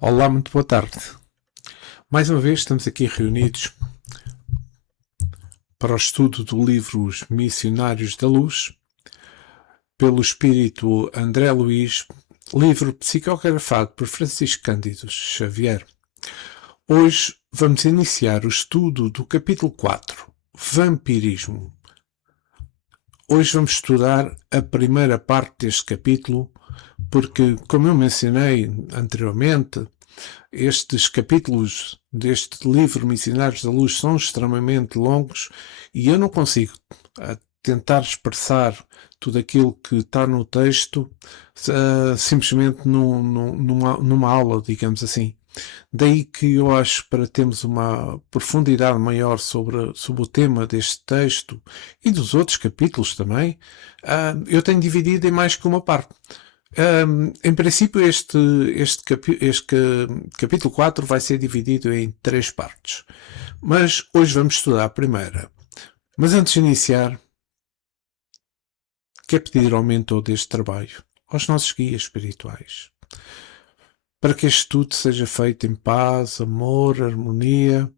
Olá, muito boa tarde. Mais uma vez estamos aqui reunidos para o estudo do livro Os Missionários da Luz, pelo espírito André Luiz, livro psicografado por Francisco Cândido Xavier. Hoje vamos iniciar o estudo do capítulo 4, Vampirismo. Hoje vamos estudar a primeira parte deste capítulo, porque, como eu mencionei anteriormente, estes capítulos deste livro Missionários da Luz são extremamente longos e eu não consigo tentar expressar tudo aquilo que está no texto simplesmente numa aula, digamos assim. Daí que eu acho, para termos uma profundidade maior sobre o tema deste texto e dos outros capítulos também, eu tenho dividido em mais que uma parte. Em princípio, este capítulo 4 vai ser dividido em 3 partes. Mas hoje vamos estudar a primeira. Mas antes de iniciar, quero pedir ao mentor deste trabalho, aos nossos guias espirituais, para que este estudo seja feito em paz, amor, harmonia,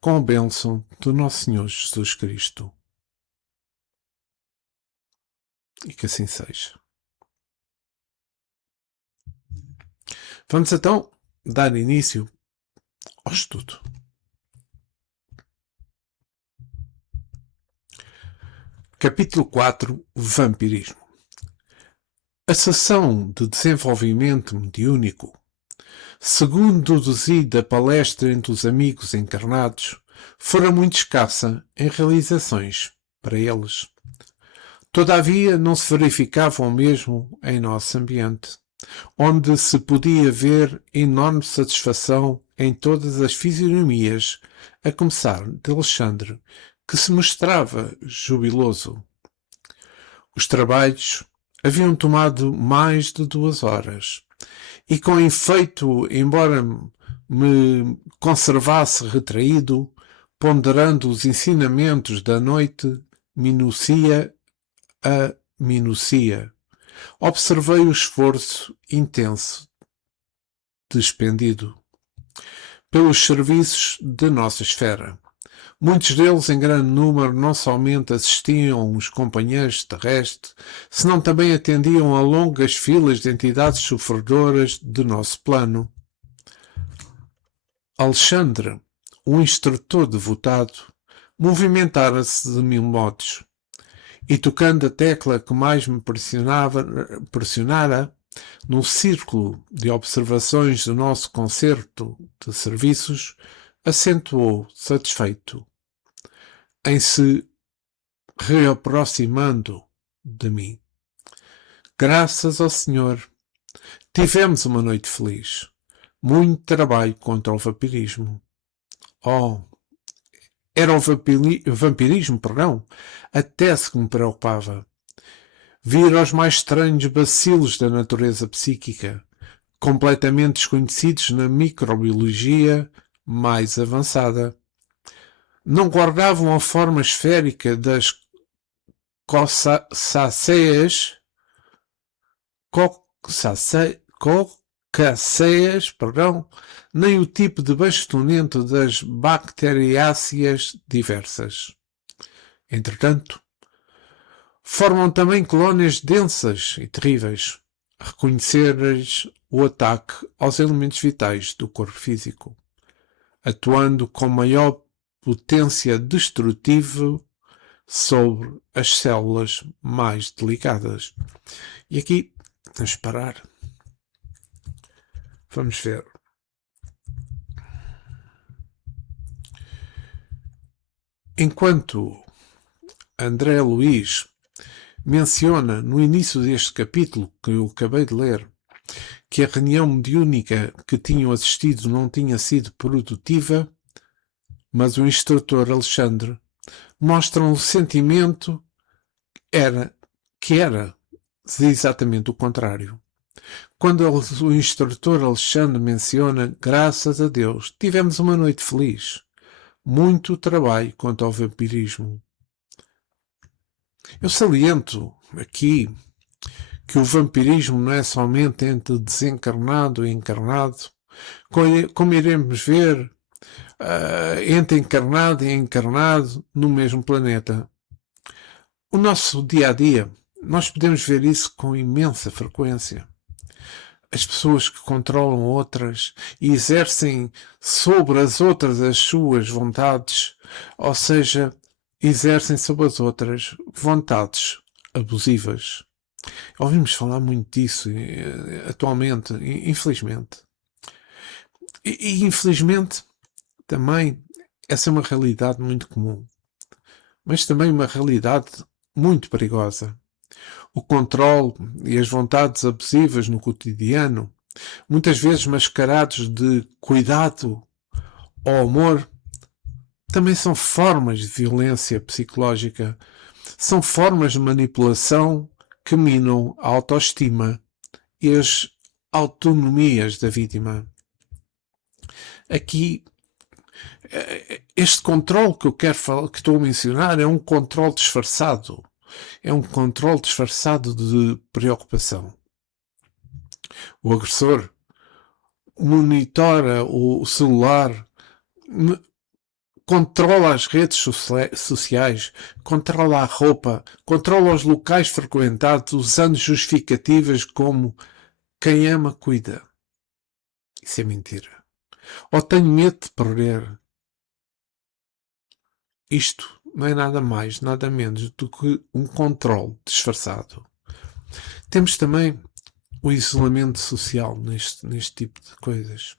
com a bênção do nosso Senhor Jesus Cristo. E que assim seja. Vamos então dar início ao estudo. Capítulo 4. Vampirismo. A sessão de desenvolvimento mediúnico, segundo deduzido da palestra entre os amigos encarnados, fora muito escassa em realizações para eles. Todavia, não se verificava o mesmo em nosso ambiente, onde se podia ver enorme satisfação em todas as fisionomias, a começar de Alexandre, que se mostrava jubiloso. Os trabalhos haviam tomado mais de 2 horas, e com efeito, embora me conservasse retraído, ponderando os ensinamentos da noite, minucia a minucia, observei o esforço intenso despendido pelos serviços da nossa esfera. Muitos deles, em grande número, não somente assistiam os companheiros terrestres, senão também atendiam a longas filas de entidades sofredoras de nosso plano. Alexandre, um instrutor devotado, movimentara-se de 1000 modos, e tocando a tecla que mais me pressionara, num círculo de observações do nosso concerto de serviços, acentuou, satisfeito, em se reaproximando de mim. Graças ao Senhor, tivemos uma noite feliz. Muito trabalho contra o vampirismo. Oh, era o vampirismo, perdão, até se me preocupava. Vir aos mais estranhos bacilos da natureza psíquica, completamente desconhecidos na microbiologia mais avançada. Não guardavam a forma esférica das cocáceas, nem o tipo de bastonento das bacteriáceas diversas. Entretanto, formam também colónias densas e terríveis, a reconhecer-lhes o ataque aos elementos vitais do corpo físico, atuando com maior potência destrutiva sobre as células mais delicadas. E aqui, vamos parar. Vamos ver. Enquanto André Luiz menciona no início deste capítulo que eu acabei de ler que a reunião mediúnica que tinham assistido não tinha sido produtiva, mas o instrutor Alexandre mostra um sentimento que era exatamente o contrário. Quando o instrutor Alexandre menciona, graças a Deus, tivemos uma noite feliz. Muito trabalho quanto ao vampirismo. Eu saliento aqui que o vampirismo não é somente entre desencarnado e encarnado, como iremos ver, entre encarnado e encarnado no mesmo planeta. O nosso dia-a-dia, nós podemos ver isso com imensa frequência. As pessoas que controlam outras e exercem sobre as outras as suas vontades, ou seja, exercem sobre as outras vontades abusivas. Ouvimos falar muito disso atualmente, infelizmente. E infelizmente também essa é uma realidade muito comum, mas também uma realidade muito perigosa. O controle e as vontades abusivas no cotidiano, muitas vezes mascarados de cuidado ou amor, também são formas de violência psicológica, são formas de manipulação que minam a autoestima e as autonomias da vítima. Aqui, este controle que eu quero falar, que estou a mencionar, é um controle disfarçado. É um controle disfarçado de preocupação. O agressor monitora o celular, controla as redes sociais, controla a roupa, controla os locais frequentados, usando justificativas como quem ama cuida. Isso é mentira. Ou tenho medo de perder. Isto não é nada mais, nada menos do que um controle disfarçado. Temos também o isolamento social neste tipo de coisas.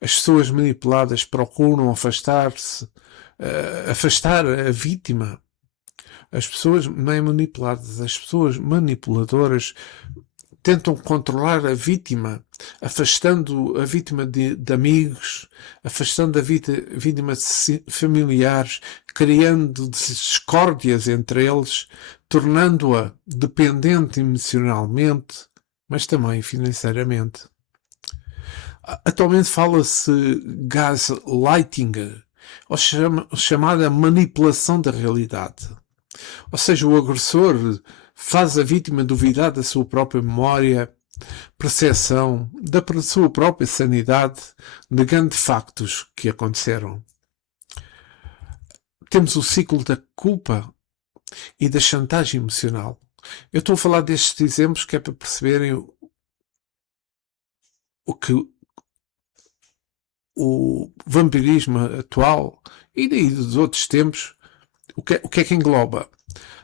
As pessoas manipuladas procuram afastar a vítima. As pessoas bem manipuladas, as pessoas manipuladoras tentam controlar a vítima, afastando a vítima de amigos, afastando a vítima de familiares, criando discórdias entre eles, tornando-a dependente emocionalmente, mas também financeiramente. Atualmente fala-se gaslighting, ou chamada manipulação da realidade. Ou seja, o agressor faz a vítima duvidar da sua própria memória, percepção, da sua própria sanidade, negando factos que aconteceram. Temos o ciclo da culpa e da chantagem emocional. Eu estou a falar destes exemplos que é para perceberem o que o vampirismo atual e daí dos outros tempos, o que é que engloba?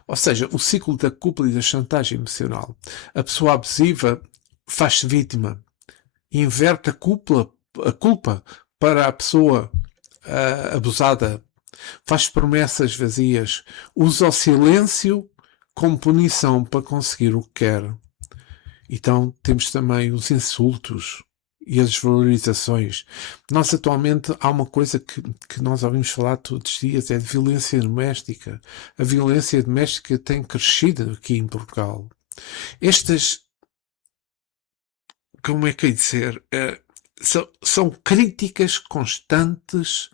Ou seja, o ciclo da culpa e da chantagem emocional. A pessoa abusiva faz-se vítima, inverte a culpa para a pessoa abusada, faz promessas vazias, usa o silêncio como punição para conseguir o que quer. Então temos também os insultos e as desvalorizações. Nós atualmente há uma coisa que nós ouvimos falar todos os dias, é de violência doméstica. A violência doméstica tem crescido aqui em Portugal. Estas, como é que é dizer, são críticas constantes,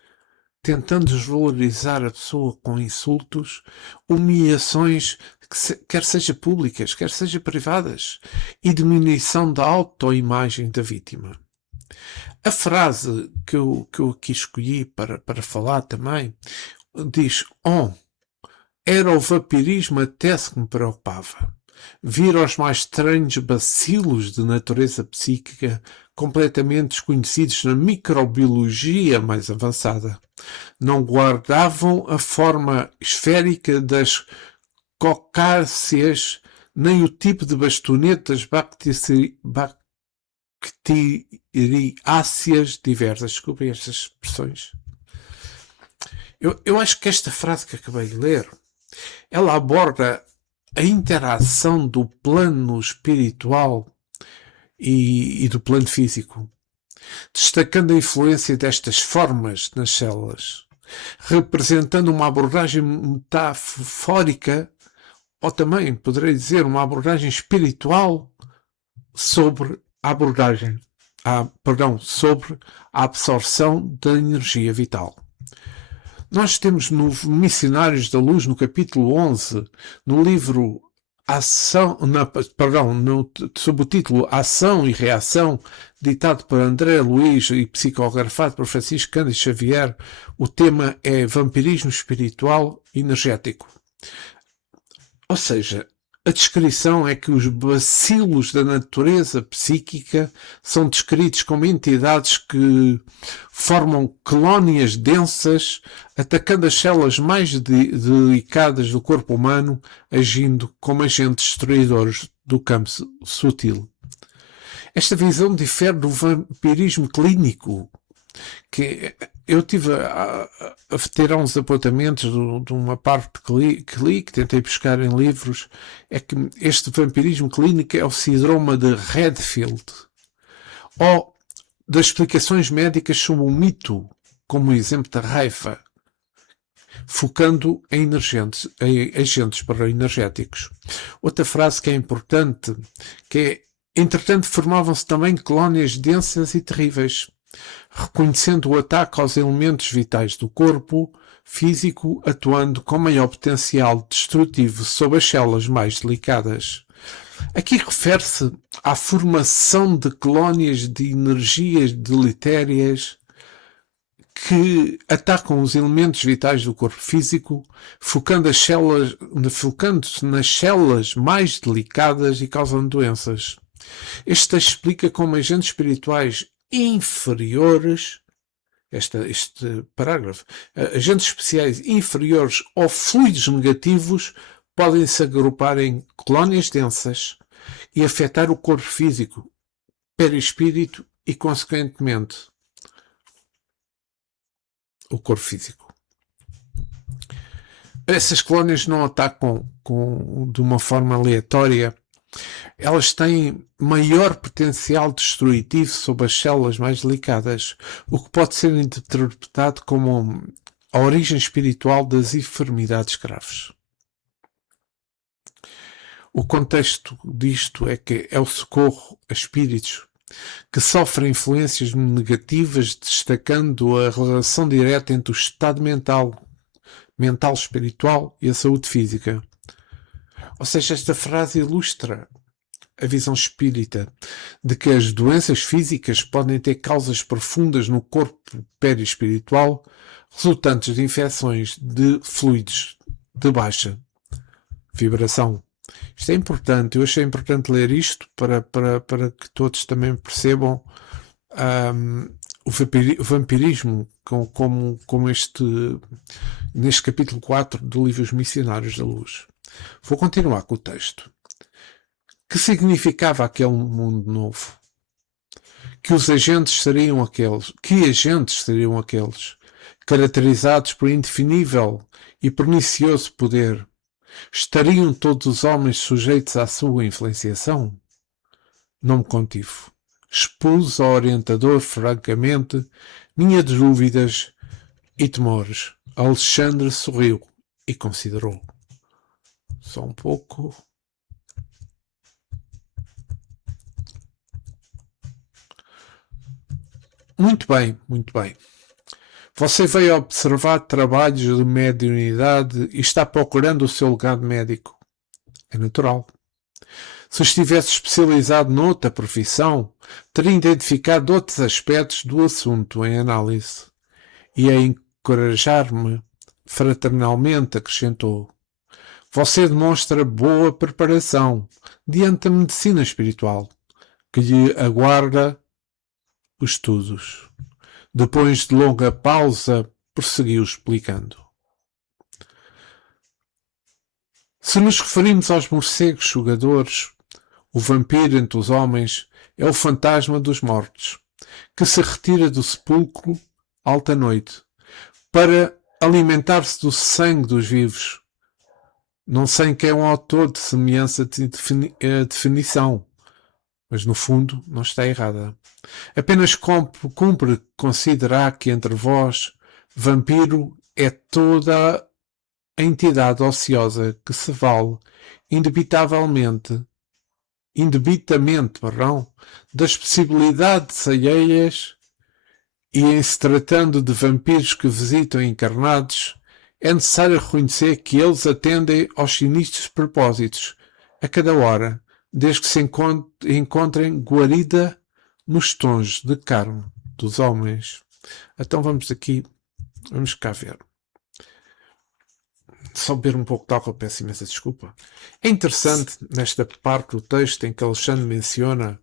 tentando desvalorizar a pessoa com insultos, humilhações, quer seja públicas, quer seja privadas, e diminuição da autoimagem da vítima. A frase que eu aqui escolhi para falar também diz: era o vampirismo até se que me preocupava. Vir aos mais estranhos bacilos de natureza psíquica completamente desconhecidos na microbiologia mais avançada. Não guardavam a forma esférica das cocáceas, nem o tipo de bastonetas bacteriáceas diversas. Desculpem estas expressões. Eu acho que esta frase que acabei de ler, ela aborda a interação do plano espiritual e do plano físico, destacando a influência destas formas nas células, representando uma abordagem metafórica, ou também poderei dizer uma abordagem espiritual sobre sobre a absorção da energia vital. Nós temos no Missionários da Luz, no capítulo 11, no livro sob o título Ação e Reação, ditado por André Luiz e psicografado por Francisco Cândido Xavier, o tema é vampirismo espiritual energético. Ou seja, a descrição é que os bacilos da natureza psíquica são descritos como entidades que formam colónias densas, atacando as células mais delicadas do corpo humano, agindo como agentes destruidores do campo sutil. Esta visão difere do vampirismo clínico, que eu tive a ter uns apontamentos de uma parte que li, que tentei buscar em livros, é que este vampirismo clínico é o síndrome de Redfield, ou das explicações médicas sobre o mito, como o exemplo da raiva, focando em agentes energéticos. Outra frase que é importante, que é: entretanto formavam-se também colónias densas e terríveis, reconhecendo o ataque aos elementos vitais do corpo físico, atuando com maior potencial destrutivo sobre as células mais delicadas. Aqui refere-se à formação de colónias de energias deletérias que atacam os elementos vitais do corpo físico, focando-se nas células mais delicadas e causando doenças. Este explica como agentes espirituais inferiores, este parágrafo, agentes especiais inferiores ou fluidos negativos podem se agrupar em colónias densas e afetar o corpo físico, perispírito e, consequentemente, o corpo físico. Essas colónias não atacam de uma forma aleatória. Elas têm maior potencial destrutivo sobre as células mais delicadas, o que pode ser interpretado como a origem espiritual das enfermidades graves. O contexto disto é que é o socorro a espíritos que sofrem influências negativas, destacando a relação direta entre o estado mental espiritual e a saúde física. Ou seja, esta frase ilustra a visão espírita de que as doenças físicas podem ter causas profundas no corpo perispiritual, resultantes de infecções de fluidos de baixa vibração. Isto é importante, eu achei importante ler isto para que todos também percebam o vampirismo como neste capítulo 4 do livro Os Missionários da Luz. Vou continuar com o texto. Que significava aquele mundo novo? Que agentes seriam aqueles, caracterizados por indefinível e pernicioso poder? Estariam todos os homens sujeitos à sua influenciação? Não me contive. Expus ao orientador, francamente, minhas dúvidas e temores. Alexandre sorriu e considerou. Só um pouco. Muito bem, muito bem. Você veio observar trabalhos de mediunidade e está procurando o seu legado médico. É natural. Se estivesse especializado noutra profissão, teria identificado outros aspectos do assunto em análise. E a encorajar-me fraternalmente, acrescentou: você demonstra boa preparação diante da medicina espiritual, que lhe aguarda os estudos. Depois de longa pausa, prosseguiu explicando. Se nos referimos aos morcegos jogadores, o vampiro entre os homens é o fantasma dos mortos, que se retira do sepulcro alta noite, para alimentar-se do sangue dos vivos. Não sei quem é um autor de semelhança de definição, mas no fundo não está errada. Apenas cumpre considerar que entre vós, vampiro é toda a entidade ociosa que se vale indebitamente, das possibilidades alheias, e em se tratando de vampiros que visitam encarnados, é necessário reconhecer que eles atendem aos sinistros propósitos a cada hora, desde que se encontrem guarida nos tons de carne dos homens. Então vamos cá ver. Só beber um pouco de álcool, peço imensa desculpa. É interessante, nesta parte do texto em que Alexandre menciona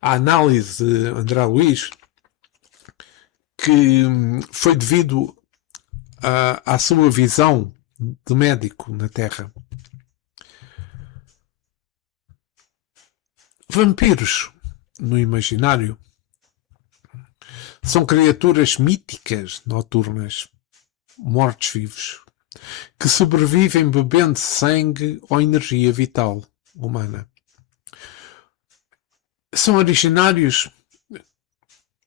a análise de André Luiz, que foi devido à sua visão de médico na Terra. Vampiros, no imaginário, são criaturas míticas noturnas, mortos-vivos, que sobrevivem bebendo sangue ou energia vital humana. São originários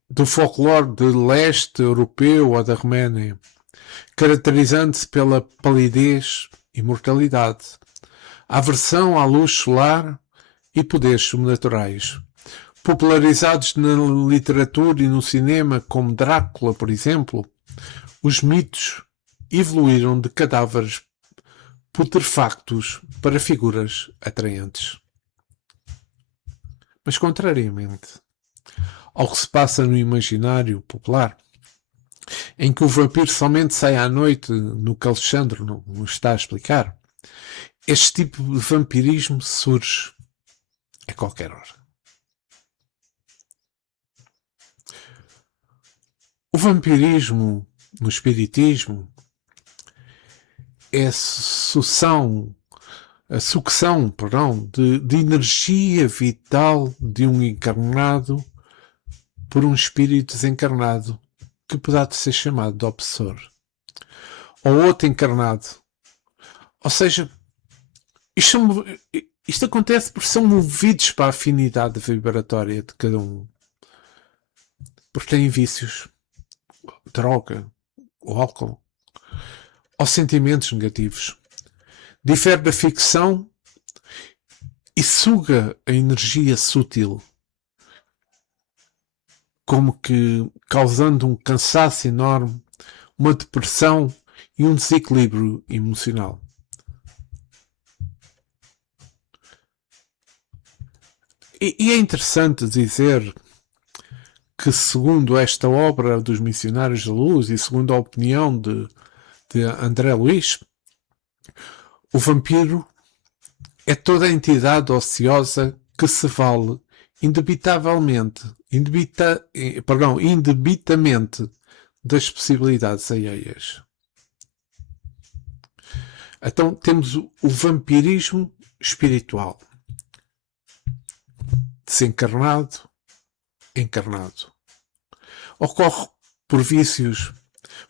do folclore de leste europeu ou da Roménia, caracterizando-se pela palidez e mortalidade, aversão à luz solar e poderes sobrenaturais. Popularizados na literatura e no cinema como Drácula, por exemplo, os mitos evoluíram de cadáveres putrefactos para figuras atraentes. Mas, contrariamente ao que se passa no imaginário popular, em que o vampiro somente sai à noite, no que Alexandre nos está a explicar, este tipo de vampirismo surge a qualquer hora. O vampirismo no espiritismo é a sucção de energia vital de um encarnado por um espírito desencarnado que poderá ser chamado de obsessor ou outro encarnado. Ou seja, isto acontece porque são movidos para a afinidade vibratória de cada um, porque têm vícios, droga, ou álcool, ou sentimentos negativos. Difere da ficção e suga a energia sutil, como que causando um cansaço enorme, uma depressão e um desequilíbrio emocional. E é interessante dizer que, segundo esta obra dos Missionários da Luz e segundo a opinião de André Luiz, o vampiro é toda a entidade ociosa que se vale indebitamente das possibilidades alheias. Então temos o vampirismo espiritual, desencarnado, encarnado. Ocorre por vícios,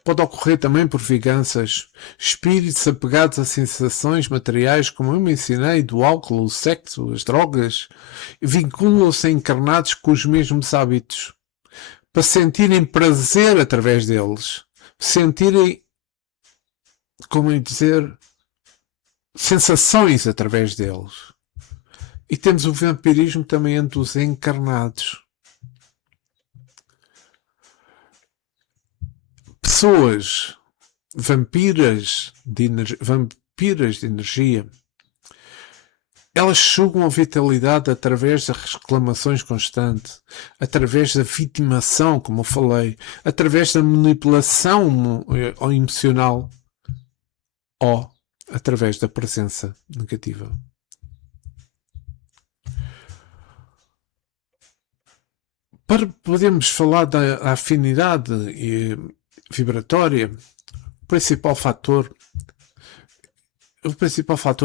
pode ocorrer também por vinganças, espíritos apegados a sensações materiais, como eu mencionei, do álcool, o sexo, as drogas, vinculam-se a encarnados com os mesmos hábitos, para sentirem prazer através deles, sentirem, sensações através deles. E temos o vampirismo também entre os encarnados. Pessoas vampiras de energia, elas sugam a vitalidade através das reclamações constantes, através da vitimação, como eu falei, através da manipulação emocional ou através da presença negativa. Para podermos falar da afinidade vibratória, o principal fator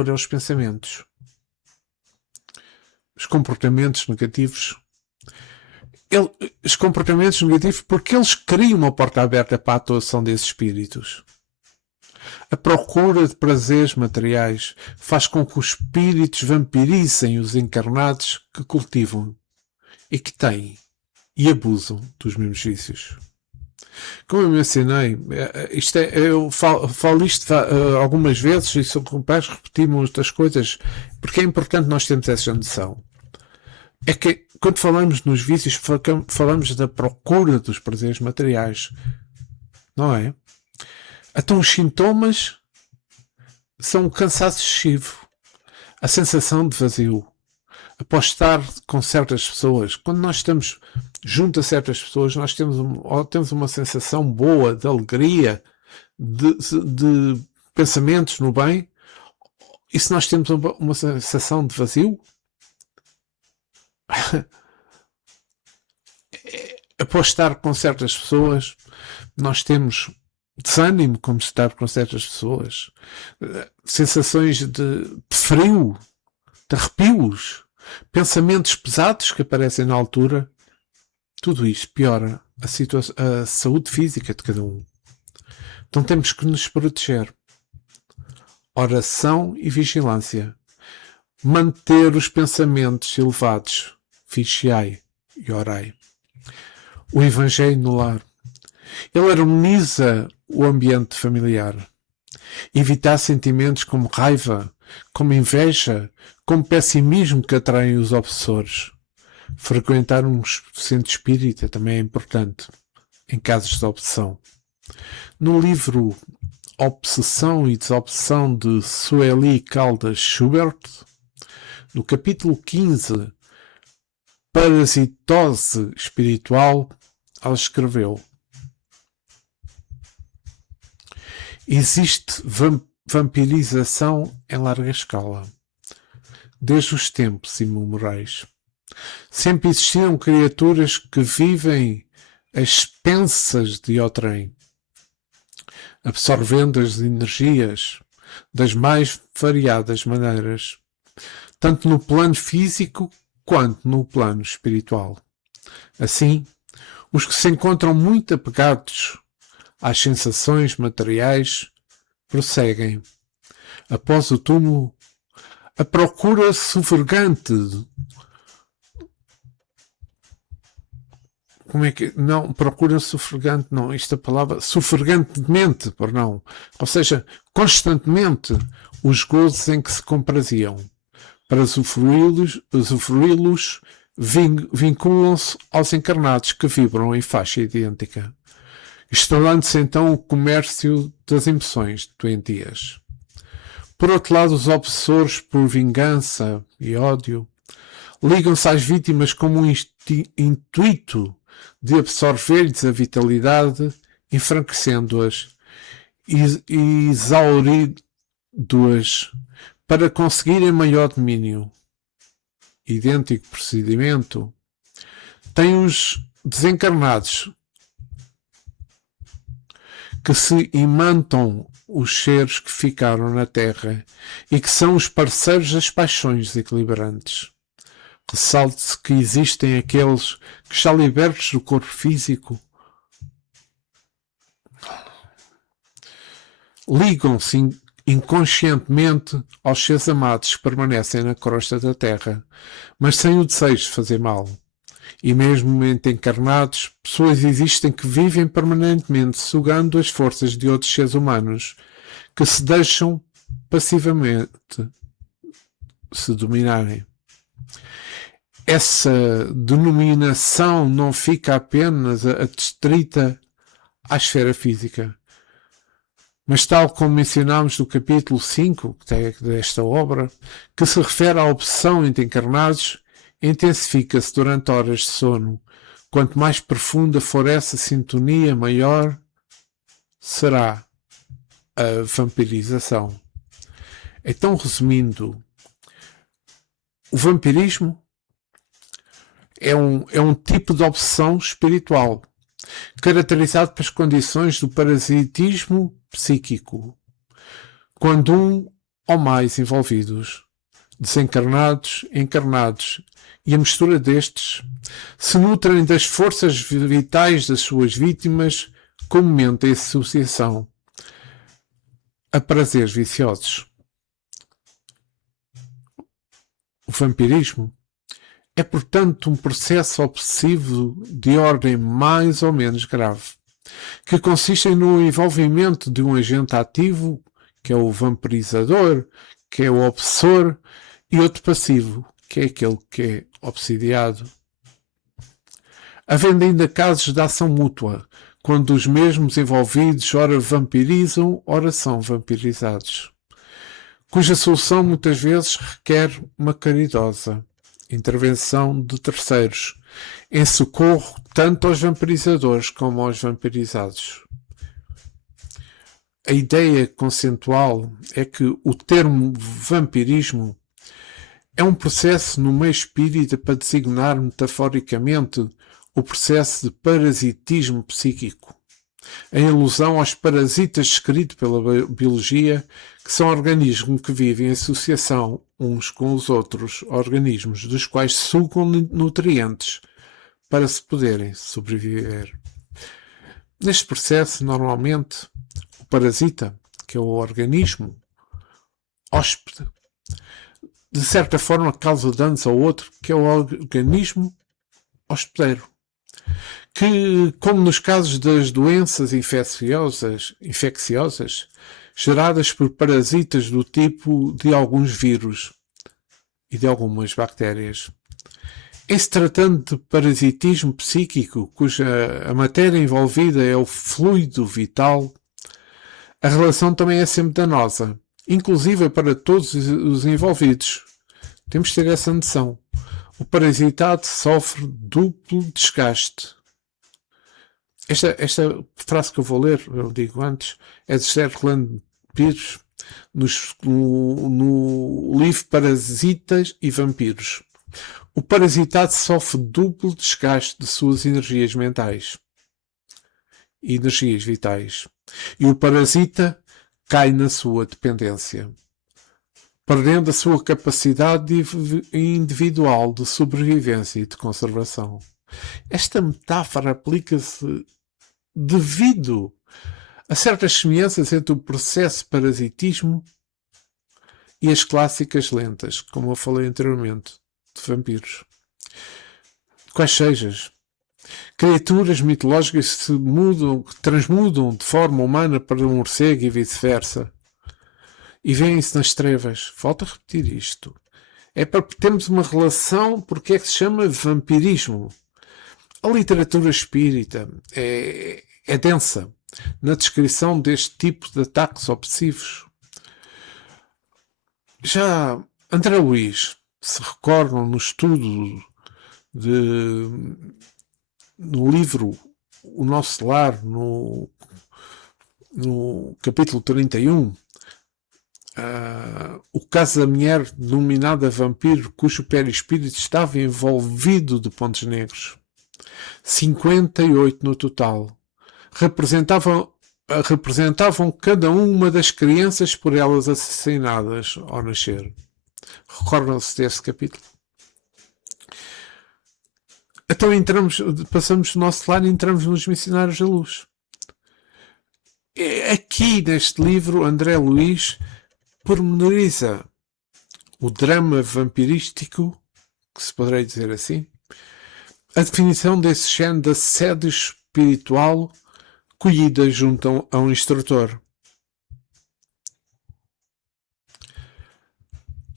é os pensamentos. Os comportamentos negativos. Os comportamentos negativos porque eles criam uma porta aberta para a atuação desses espíritos. A procura de prazeres materiais faz com que os espíritos vampirizem os encarnados que cultivam e que têm e abusam dos mesmos vícios. Como eu mencionei, eu falo isto algumas vezes e sou capaz de repetir muitas coisas porque é importante nós termos essa noção. É que quando falamos nos vícios, falamos da procura dos prazeres materiais, não é? Então os sintomas são o cansaço excessivo, a sensação de vazio, após estar com certas pessoas. Quando nós estamos junto a certas pessoas, nós temos uma sensação boa, de alegria, de pensamentos no bem. E se nós temos uma sensação de vazio, após estar com certas pessoas, nós temos desânimo como estar com certas pessoas, sensações de frio, de arrepios, pensamentos pesados que aparecem na altura. Tudo isto piora a saúde física de cada um. Então temos que nos proteger. Oração e vigilância. Manter os pensamentos elevados. Vigiai e orai. O Evangelho no lar. Ele harmoniza o ambiente familiar. Evitar sentimentos como raiva, como inveja, como pessimismo que atraem os obsessores. Frequentar um centro espírita também é importante, em casos de obsessão. No livro Obsessão e Desobsessão de Sueli Caldas Schubert, no capítulo 15, Parasitose Espiritual, ela escreveu: existe vampirização em larga escala, desde os tempos imemoriais. Sempre existiram criaturas que vivem às expensas de outrem, absorvendo as energias das mais variadas maneiras, tanto no plano físico quanto no plano espiritual. Assim, os que se encontram muito apegados às sensações materiais prosseguem, após o túmulo, a procura sufragante. Procura sufragante, não, esta palavra, sufragantemente, por não. Ou seja, constantemente, os gozos em que se compraziam. Para usufruí-los, vinculam-se aos encarnados que vibram em faixa idêntica, instalando-se então o comércio das emoções doentias. Por outro lado, os obsessores por vingança e ódio ligam-se às vítimas como um intuito de absorver-lhes a vitalidade, enfraquecendo-as e exaurindo-as para conseguirem maior domínio. Idêntico procedimento tem os desencarnados, que se imantam os seres que ficaram na Terra e que são os parceiros das paixões desequilibrantes. Ressalte-se que existem aqueles que, já libertos do corpo físico, ligam-se inconscientemente aos seres amados que permanecem na crosta da Terra, mas sem o desejo de fazer mal. E mesmo entre encarnados, pessoas existem que vivem permanentemente sugando as forças de outros seres humanos que se deixam passivamente se dominarem. Essa denominação não fica apenas adstrita à esfera física, mas tal como mencionámos no capítulo 5 desta obra, que se refere à obsessão entre encarnados, intensifica-se durante horas de sono. Quanto mais profunda for essa sintonia, maior será a vampirização. Então, resumindo, o vampirismo é um tipo de obsessão espiritual, caracterizado pelas condições do parasitismo psíquico, quando um ou mais envolvidos, desencarnados, encarnados e a mistura destes, se nutrem das forças vitais das suas vítimas, comumente em associação a prazeres viciosos. O vampirismo é, portanto, um processo obsessivo de ordem mais ou menos grave, que consiste no envolvimento de um agente ativo, que é o vampirizador, que é o obsessor, e outro passivo, que é aquele que é obsidiado. Havendo ainda casos de ação mútua, quando os mesmos envolvidos ora vampirizam, ora são vampirizados. cuja solução muitas vezes requer uma caridosa intervenção de terceiros, em socorro tanto aos vampirizadores como aos vampirizados. A ideia conceitual é que o termo vampirismo é um processo no meio espírita para designar metaforicamente o processo de parasitismo psíquico, em alusão aos parasitas descritos pela biologia, que são organismos que vivem em associação uns com os outros organismos, dos quais sugam nutrientes para se poderem sobreviver. Neste processo, normalmente, o parasita, que é o organismo hóspede, de certa forma causa danos ao outro, que é o organismo hospedeiro, que, como nos casos das doenças infecciosas geradas por parasitas do tipo de alguns vírus e de algumas bactérias. Em se tratando de parasitismo psíquico, cuja a matéria envolvida é o fluido vital, a relação também é sempre danosa, inclusive para todos os envolvidos. Temos de ter essa noção. O parasitado sofre duplo desgaste. Esta frase que eu vou ler, eu digo antes, é de José Orlando Pires, no livro Parasitas e Vampiros. O parasitado sofre duplo desgaste de suas energias mentais e energias vitais. E o parasita cai na sua dependência, perdendo a sua capacidade individual de sobrevivência e de conservação. Esta metáfora aplica-se devido a certas semelhanças entre o processo de parasitismo e as clássicas lentas, como eu falei anteriormente, de vampiros. Quais sejam criaturas mitológicas que que transmudam de forma humana para um morcego e vice-versa, e veem-se nas trevas. Volto a repetir isto. É para termos uma relação, porque é que se chama vampirismo. A literatura espírita é densa na descrição deste tipo de ataques obsessivos. Já André Luiz, se recordam no estudo no livro O Nosso Lar, no capítulo 31, o caso da mulher denominada vampiro, cujo perispírito estava envolvido de pontos negros. 58 no total. Representavam cada uma das crianças por elas assassinadas ao nascer. Recordam-se desse capítulo? Então passamos do nosso lar e entramos nos Missionários da Luz. Aqui neste livro, André Luiz pormenoriza o drama vampirístico, que se poderia dizer assim, a definição desse género de assédio espiritual colhida junto a um instrutor.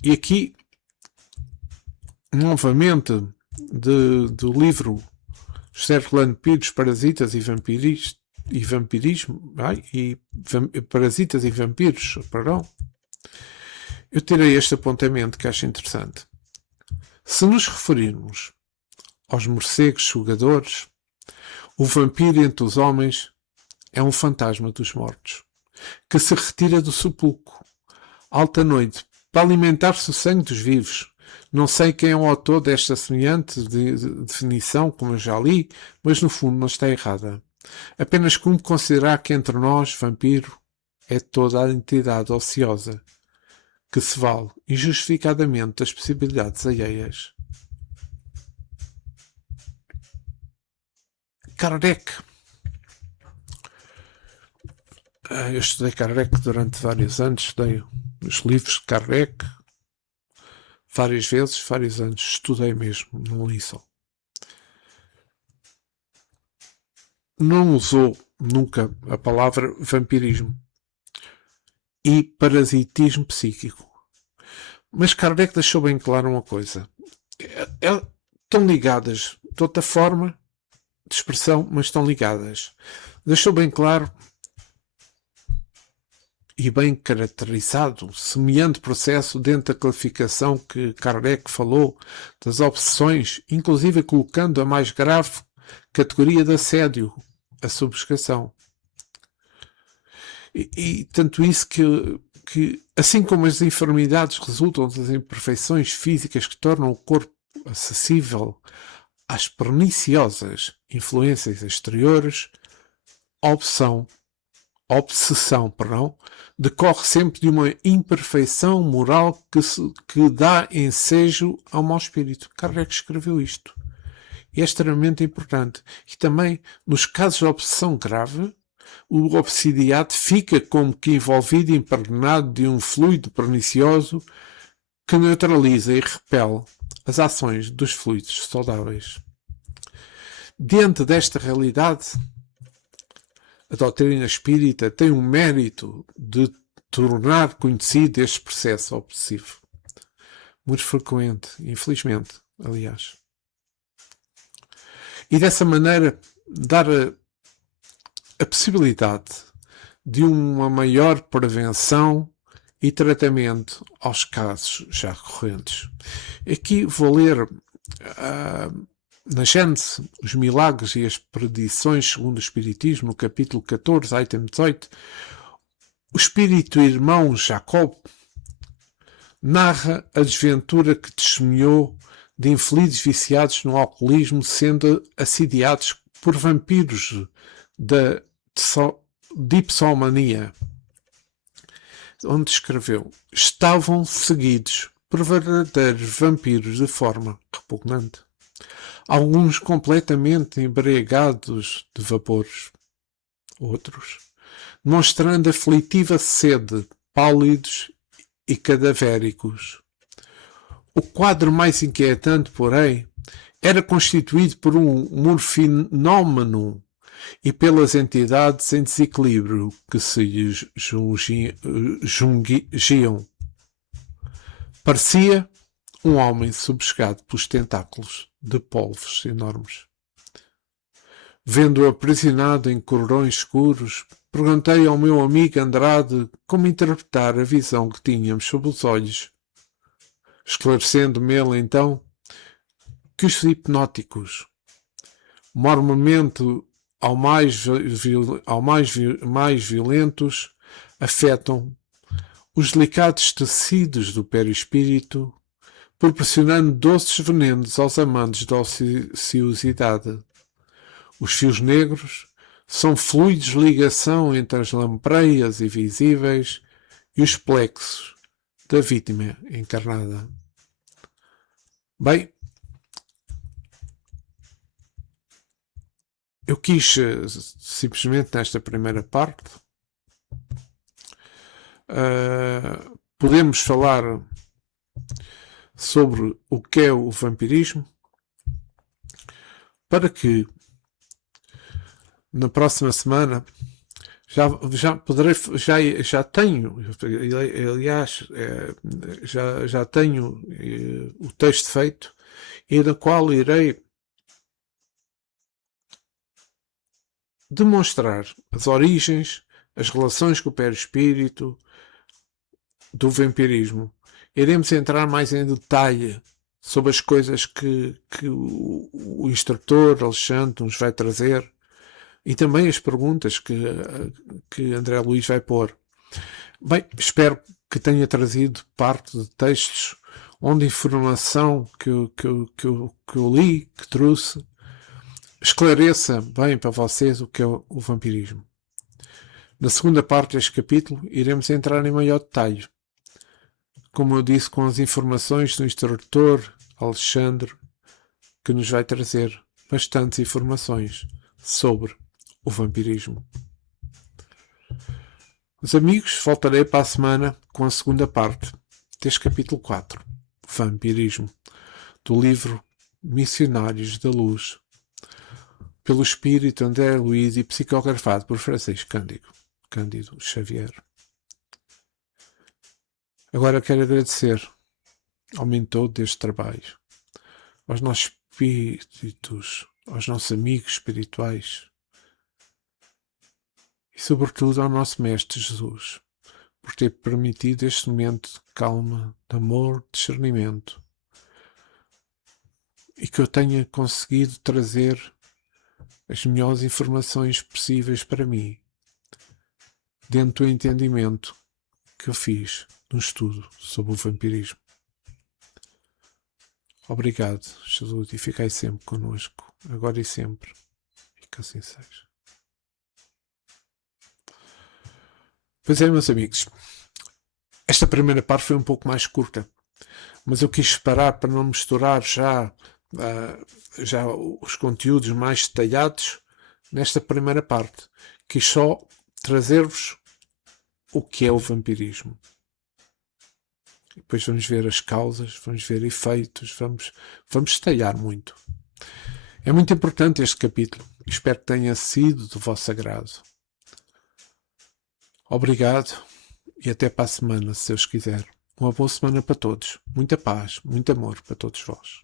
E aqui, novamente, do livro José Orlando Pires, Parasitas e Vampirismo, Parasitas e Vampiros, perdão, eu tirei este apontamento que acho interessante. Se nos referirmos aos morcegos sugadores, o vampiro entre os homens é um fantasma dos mortos, que se retira do sepulcro, alta noite, para alimentar-se do sangue dos vivos. Não sei quem é o autor desta semelhante definição, como eu já li, mas no fundo não está errada. Apenas como considerar que entre nós, vampiro, é toda a entidade ociosa, que se vale injustificadamente das possibilidades alheias. Kardec. Eu estudei Kardec durante vários anos, estudei os livros de Kardec várias vezes, vários anos, estudei mesmo, não li só. Não usou nunca a palavra vampirismo e parasitismo psíquico. Mas Kardec deixou bem claro uma coisa. Estão ligadas de outra forma de expressão, mas estão ligadas. Deixou bem claro e bem caracterizado, semelhante processo dentro da classificação que Kardec falou das obsessões, inclusive colocando a mais grave categoria de assédio, a subjugação. E tanto isso que, assim como as enfermidades resultam das imperfeições físicas que tornam o corpo acessível às perniciosas influências exteriores, a obsessão, decorre sempre de uma imperfeição moral que dá ensejo ao mau espírito. Kardec escreveu isto. E é extremamente importante. E também, nos casos de obsessão grave, o obsidiado fica como que envolvido e impregnado de um fluido pernicioso que neutraliza e repele as ações dos fluidos saudáveis. Diante desta realidade, a doutrina espírita tem o mérito de tornar conhecido este processo obsessivo. Muito frequente, infelizmente, aliás. E dessa maneira dar a possibilidade de uma maior prevenção e tratamento aos casos já recorrentes. Aqui vou ler na Gênese, os milagres e as predições segundo o Espiritismo, no capítulo 14, item 18, o espírito irmão Jacob narra a desventura que testemunhou de infelizes viciados no alcoolismo sendo assediados por vampiros da dipsomania, onde escreveu: estavam seguidos por verdadeiros vampiros de forma repugnante, alguns completamente embriagados de vapores, outros demonstrando aflitiva sede, pálidos e cadavéricos. O quadro mais inquietante, porém, era constituído por um morfinómeno e pelas entidades em desequilíbrio que se jungiam. Parecia um homem subjugado pelos tentáculos de polvos enormes. Vendo-o aprisionado em cordões escuros, perguntei ao meu amigo Andrade como interpretar a visão que tínhamos sob os olhos, esclarecendo-me ele então que os hipnóticos, mormente mais violentos, afetam os delicados tecidos do perispírito, proporcionando doces venenos aos amantes da ociosidade. Os fios negros são fluidos de ligação entre as lampreias invisíveis e os plexos da vítima encarnada. Bem, eu quis simplesmente nesta primeira parte podemos falar sobre o que é o vampirismo, para que na próxima semana já tenho, aliás, já tenho o texto feito, e na qual irei demonstrar as origens, as relações com o perispírito do vampirismo. Iremos entrar mais em detalhe sobre as coisas que o instrutor Alexandre nos vai trazer e também as perguntas que André Luís vai pôr. Bem, espero que tenha trazido parte de textos onde a informação que eu li, que trouxe, esclareça bem para vocês o que é o vampirismo. Na segunda parte deste capítulo, iremos entrar em maior detalhe, como eu disse, com as informações do instrutor Alexandre, que nos vai trazer bastantes informações sobre o vampirismo. Meus amigos, voltarei para a semana com a segunda parte deste capítulo 4, Vampirismo, do livro Missionários da Luz, pelo espírito André Luís e psicografado por Francisco Cândido Xavier. Agora quero agradecer ao mentor deste trabalho, aos nossos espíritos, aos nossos amigos espirituais e, sobretudo, ao nosso Mestre Jesus, por ter permitido este momento de calma, de amor, discernimento, e que eu tenha conseguido trazer as melhores informações possíveis para mim, dentro do entendimento que eu fiz no estudo sobre o vampirismo. Obrigado, Jesus, e ficai sempre connosco, agora e sempre, e que assim seja. Pois é, meus amigos, esta primeira parte foi um pouco mais curta, mas eu quis parar para não misturar já os conteúdos mais detalhados nesta primeira parte. Quis só trazer-vos o que é o vampirismo. E depois vamos ver as causas, vamos ver efeitos, vamos detalhar muito. É muito importante este capítulo. Espero que tenha sido do vosso agrado. Obrigado e até para a semana, se Deus quiser. Uma boa semana para todos. Muita paz, muito amor para todos vós.